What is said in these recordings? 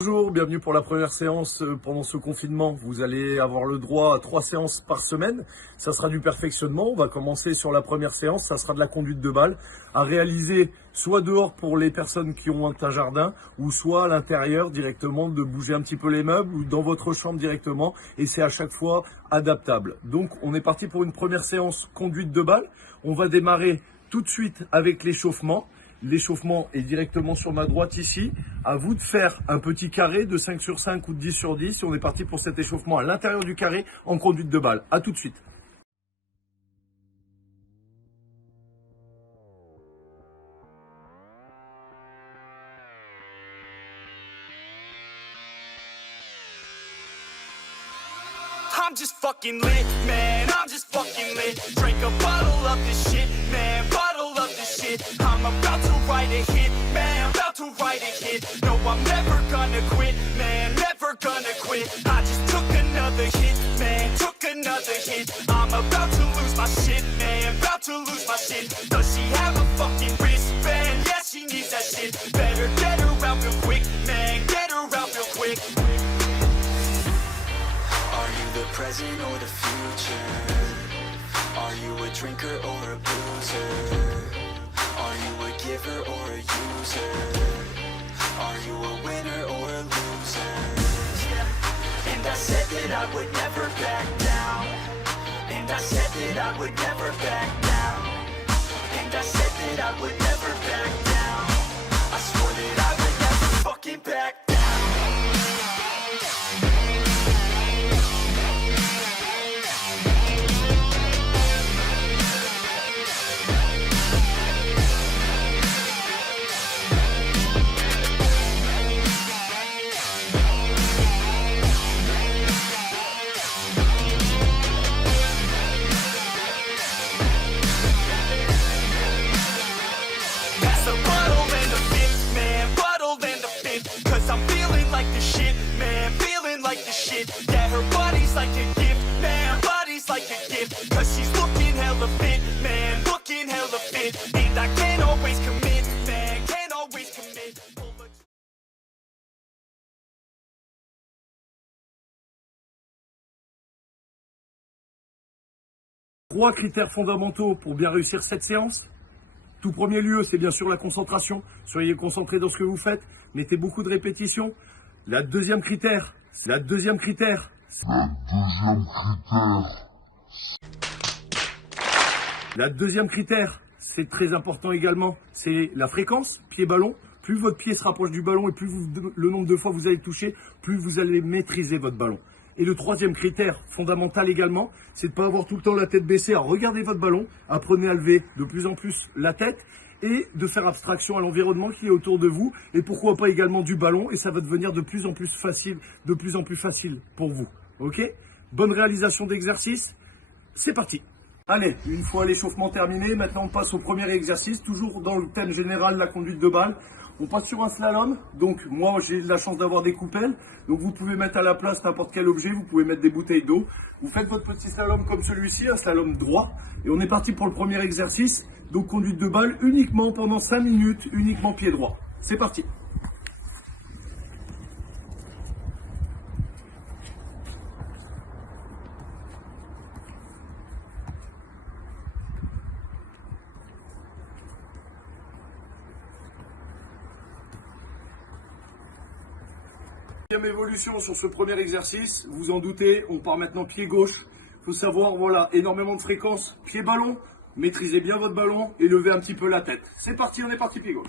Bonjour, bienvenue pour la première séance pendant ce confinement. Vous allez avoir le droit à 3 séances par semaine. Ça sera du perfectionnement. On va commencer sur la première séance. Ça sera de la conduite de balle à réaliser soit dehors pour les personnes qui ont un jardin ou soit à l'intérieur directement, de bouger un petit peu les meubles ou dans votre chambre directement. Et c'est à chaque fois adaptable. Donc on est parti pour une première séance conduite de balle. On va démarrer tout de suite avec l'échauffement. L'échauffement est directement sur ma droite ici. À vous de faire un petit carré de 5 sur 5 ou de 10 sur 10. On est parti pour cet échauffement à l'intérieur du carré en conduite de balle. À tout de suite. I'm just fucking lit, man, I'm just fucking lit. Drink a bottle of this shit, man, bottle of this shit. I'm about to write a hit, man, about to write a hit. No, I'm never gonna quit, man, never gonna quit. I just took another hit, man, took another hit. I'm about to lose my shit, man, about to lose my shit. Does she have a fucking wristband? Yeah, she needs that shit. Better get her out real quick, man, get her out real quick. Are you the present or the future? Are you a drinker or a boozer? Are you a giver or a user? Are you a winner or a loser? Yeah. And I said that I would never back down. And I said that I would never back down. And I said that I would never back down. I swore that I would never fucking back down. I'm feeling like the shit, man, feeling like the shit. Yeah, her body's like a gift, man, body's like a gift. Cause she's looking hella fit, man, looking hella fit. And I can't always commit, man, can't always commit. Trois critères fondamentaux pour bien réussir cette séance. Tout premier lieu, c'est bien sûr la concentration. Soyez concentrés dans ce que vous faites. Mettez beaucoup de répétitions. La deuxième critère, c'est très important également, c'est la fréquence, pied-ballon. Plus votre pied se rapproche du ballon et plus le nombre de fois vous allez toucher, plus vous allez maîtriser votre ballon. Et le troisième critère fondamental également, c'est de ne pas avoir tout le temps la tête baissée à regarder votre ballon. Apprenez à lever de plus en plus la tête et de faire abstraction à l'environnement qui est autour de vous. Et pourquoi pas également du ballon. Et ça va devenir de plus en plus facile pour vous. Ok? Bonne réalisation d'exercice. C'est parti. Allez, une fois l'échauffement terminé, maintenant on passe au premier exercice, toujours dans le thème général, la conduite de balle. On passe sur un slalom, donc moi j'ai la chance d'avoir des coupelles, donc vous pouvez mettre à la place n'importe quel objet, vous pouvez mettre des bouteilles d'eau. Vous faites votre petit slalom comme celui-ci, un slalom droit, et on est parti pour le premier exercice, donc conduite de balle uniquement pendant 5 minutes, uniquement pied droit. C'est parti. Deuxième évolution sur ce premier exercice, vous en doutez, on part maintenant pied gauche. Il faut savoir, voilà, énormément de fréquence, pied ballon, maîtrisez bien votre ballon et levez un petit peu la tête. C'est parti, on est parti pied gauche.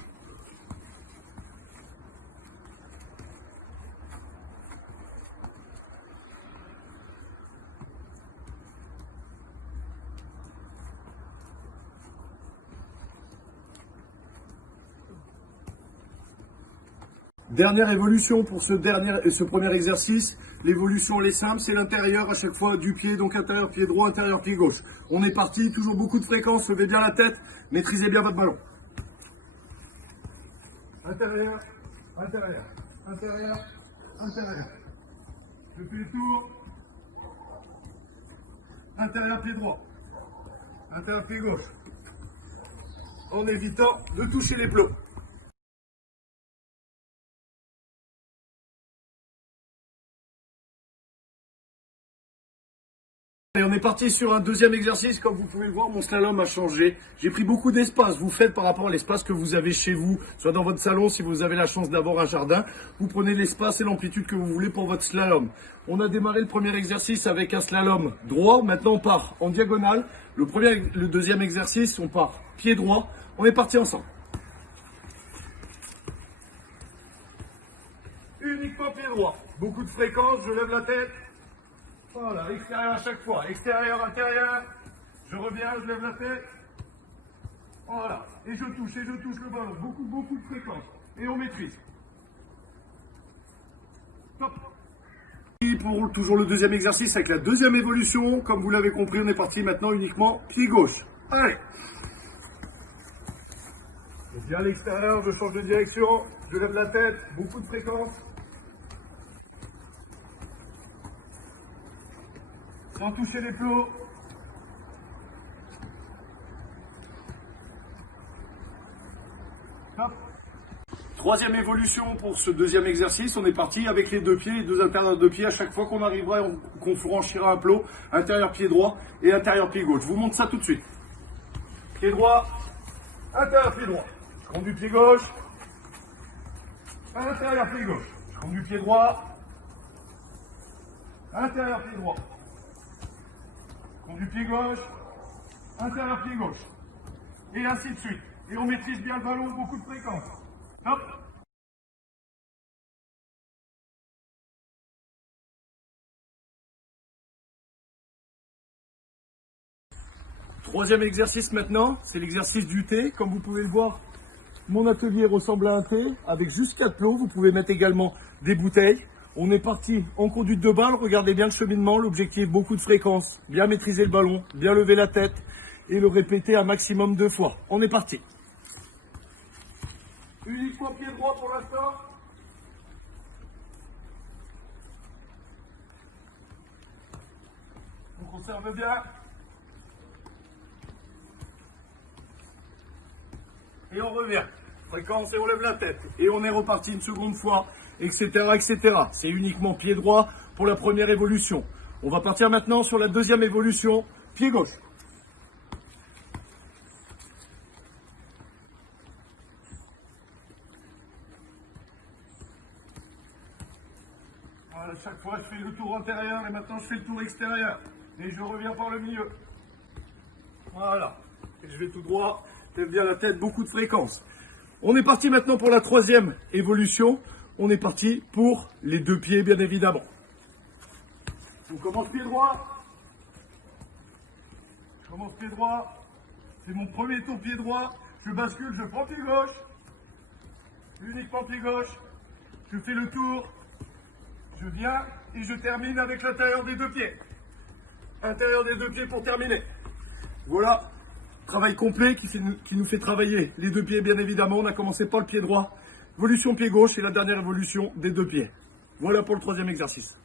Dernière évolution pour ce premier exercice. L'évolution elle est simple, c'est l'intérieur à chaque fois du pied, donc intérieur pied droit, intérieur pied gauche. On est parti, toujours beaucoup de fréquence, levez bien la tête, maîtrisez bien votre ballon. Intérieur, intérieur, intérieur, intérieur. Je fais le tour. intérieur pied droit, intérieur pied gauche, en évitant de toucher les plots. Et on est parti sur un deuxième exercice. Comme vous pouvez le voir, mon slalom a changé. J'ai pris beaucoup d'espace. Vous faites par rapport à l'espace que vous avez chez vous, soit dans votre salon si vous avez la chance d'avoir un jardin. Vous prenez l'espace et l'amplitude que vous voulez pour votre slalom. On a démarré le premier exercice avec un slalom droit. Maintenant, on part en diagonale. Le deuxième exercice, on part pied droit. On est parti ensemble. Uniquement pied droit. Beaucoup de fréquence. Je lève la tête. Voilà, extérieur à chaque fois. Extérieur, intérieur. Je reviens, je lève la tête. Voilà. Et je touche le ballon. Beaucoup de fréquence. Et on maîtrise. Top. Et pour toujours le deuxième exercice avec la deuxième évolution. Comme vous l'avez compris, on est parti maintenant uniquement pied gauche. Allez. Je viens à l'extérieur, je change de direction. Je lève la tête. Beaucoup de fréquence. Sans toucher les plots. Hop. Troisième évolution pour ce deuxième exercice. On est parti avec les deux pieds et deux intérieurs de pied à chaque fois qu'on arrivera et qu'on franchira un plot. Intérieur pied droit et intérieur pied gauche. Je vous montre ça tout de suite. Pied droit, intérieur pied droit. Je conduis pied gauche, intérieur pied gauche. Je conduis pied droit, intérieur pied droit. Du pied gauche, intérieur pied gauche. Et ainsi de suite. Et on maîtrise bien le ballon, beaucoup de fréquence. Hop. Troisième exercice maintenant, c'est l'exercice du T. Comme vous pouvez le voir, mon atelier ressemble à un T avec juste 4 plots. Vous pouvez mettre également des bouteilles. On est parti en conduite de balle, regardez bien le cheminement, l'objectif, beaucoup de fréquence, bien maîtriser le ballon, bien lever la tête et le répéter un maximum de fois. On est parti. Uniquement pied droit pour l'instant. On conserve bien. Et on revient. Fréquence et on lève la tête. Et on est reparti une seconde fois, etc., etc. C'est uniquement pied droit pour la première évolution. On va partir maintenant sur la deuxième évolution, pied gauche. Voilà, chaque fois, je fais le tour intérieur et maintenant, je fais le tour extérieur. Et je reviens par le milieu. Voilà. Et je vais tout droit, lève bien la tête, beaucoup de fréquence. On est parti maintenant pour la troisième évolution. On est parti pour les deux pieds, bien évidemment. On commence pied droit. Je commence pied droit. C'est mon premier tour pied droit. Je bascule, je prends pied gauche. Uniquement pied gauche. Je fais le tour. Je viens et je termine avec l'intérieur des deux pieds. Intérieur des deux pieds pour terminer. Voilà. Travail complet qui nous fait travailler les deux pieds, bien évidemment. On a commencé par le pied droit, évolution pied gauche et la dernière évolution des deux pieds. Voilà pour le troisième exercice.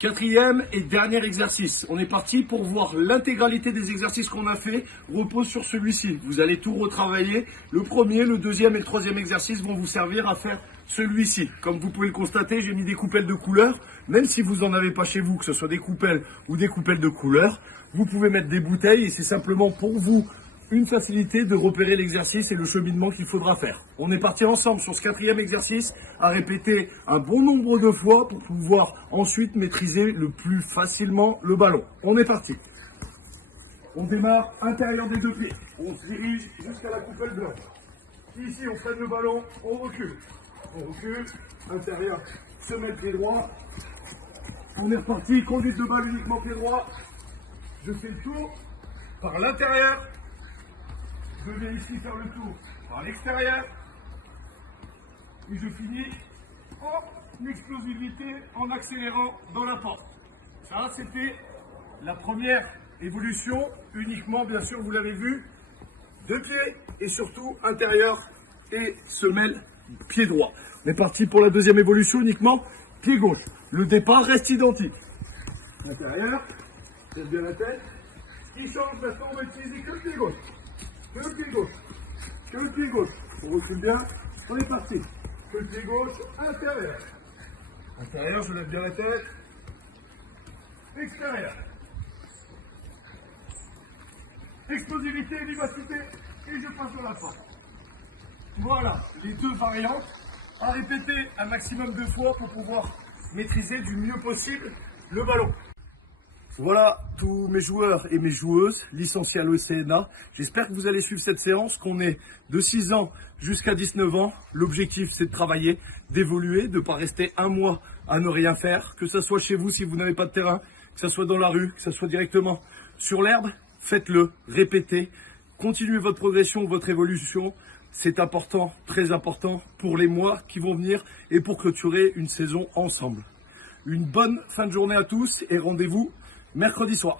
Quatrième et dernier exercice. On est parti pour voir l'intégralité des exercices qu'on a fait repose sur celui-ci. Vous allez tout retravailler. Le premier, le deuxième et le troisième exercice vont vous servir à faire celui-ci. Comme vous pouvez le constater, j'ai mis des coupelles de couleurs. Même si vous n'en avez pas chez vous, que ce soit des coupelles ou des coupelles de couleurs, vous pouvez mettre des bouteilles et c'est simplement pour vous une facilité de repérer l'exercice et le cheminement qu'il faudra faire. On est parti ensemble sur ce quatrième exercice à répéter un bon nombre de fois pour pouvoir ensuite maîtriser le plus facilement le ballon. On est parti. On démarre intérieur des deux pieds. On se dirige jusqu'à la coupelle blanche. Ici, on freine le ballon, on recule. On recule, intérieur, semelle pied droit. On est reparti, conduite de balle uniquement pied droit. Je fais le tour par l'intérieur. Je viens ici faire le tour par l'extérieur. Et je finis en explosivité en accélérant dans la porte. Ça, c'était la première évolution, uniquement, bien sûr, vous l'avez vu, deux pieds et surtout intérieur et semelle pied droit. On est parti pour la deuxième évolution uniquement, pied gauche. Le départ reste identique. L'intérieur, tête bien la tête. Ce qui change maintenant, on va utiliser que le pied gauche. Que le pied gauche. Que le pied gauche. On recule bien, on est parti. Que le pied gauche, intérieur. Intérieur, je lève bien la tête. Extérieur. Explosivité, vivacité, et je passe sur la fin. Voilà, les deux variantes à répéter un maximum de fois pour pouvoir maîtriser du mieux possible le ballon. Voilà tous mes joueurs et mes joueuses licenciés à l'ECNA. J'espère que vous allez suivre cette séance, qu'on est de 6 ans jusqu'à 19 ans. L'objectif, c'est de travailler, d'évoluer, de ne pas rester un mois à ne rien faire, que ce soit chez vous si vous n'avez pas de terrain, que ce soit dans la rue, que ce soit directement sur l'herbe. Faites-le, répétez, continuez votre progression, votre évolution. C'est important, très important pour les mois qui vont venir et pour clôturer une saison ensemble. Une bonne fin de journée à tous et rendez-vous mercredi soir.